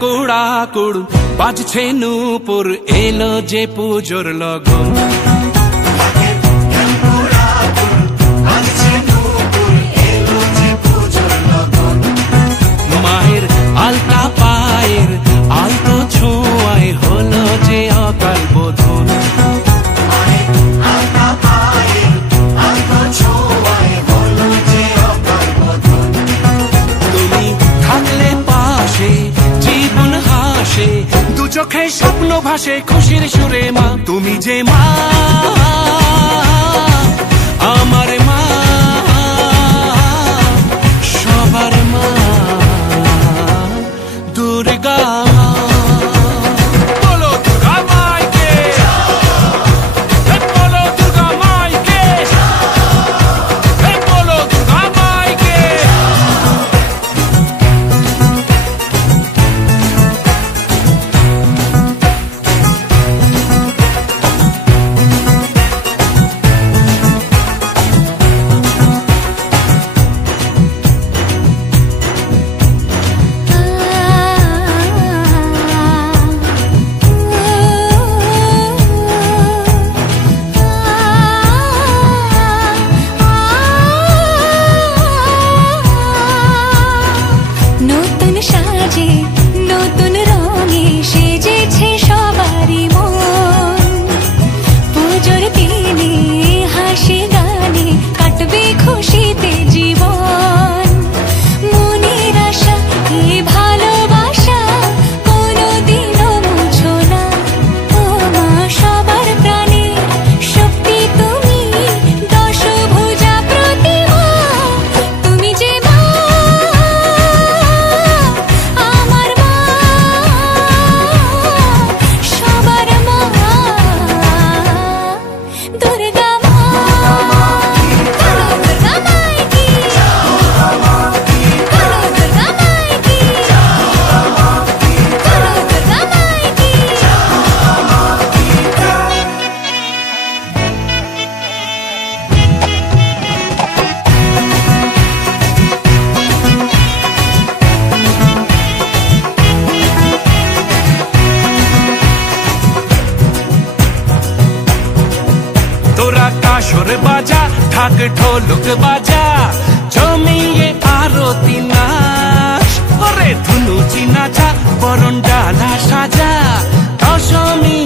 কুড়া কুড় বাজছে নূপুর, এলো যে পুজোর লগন। মায়ের আলতা পায়ের আলতো ছোঁয়ায় হলো যে অকাল বোধন। তুমি থাকলে পাশে জীবন হাসে, দু চোখে স্বপ্ন ভাসে খুশির সুরে মা। তুমি যে মা, আমার মা, সবার মা, দুর্গা মা। বলো দুর্গা মাইকে, বলো দুর্গা মাইকে, বলো দুর্গা মাইকে। নতুন সাজে নতুন রঙে সেজেছে সবারই মন। পুজোর দিনে হাসি গানে কাটবে খুশিতে জীবন। মনের আশা এই ভালোবাসা কোনোদিনও মুছো না। ও মা সবার প্রাণে শক্তি তুমি, দশভুজা প্রতিমা। তুমি যে মা, আমার মা, সবার মা, দুর্গা মা। বলো দুর্গা মাইকি, বলো দুর্গা মাইকি, বলো দুর্গা মাইকি। তোরা কাসর বাজা, ঢাক ঢোলক বাজা, জমিয়ে আরতি নাচ। ওরে ধুনুচি নাচা, বরণ ডালা সাজা, দশমী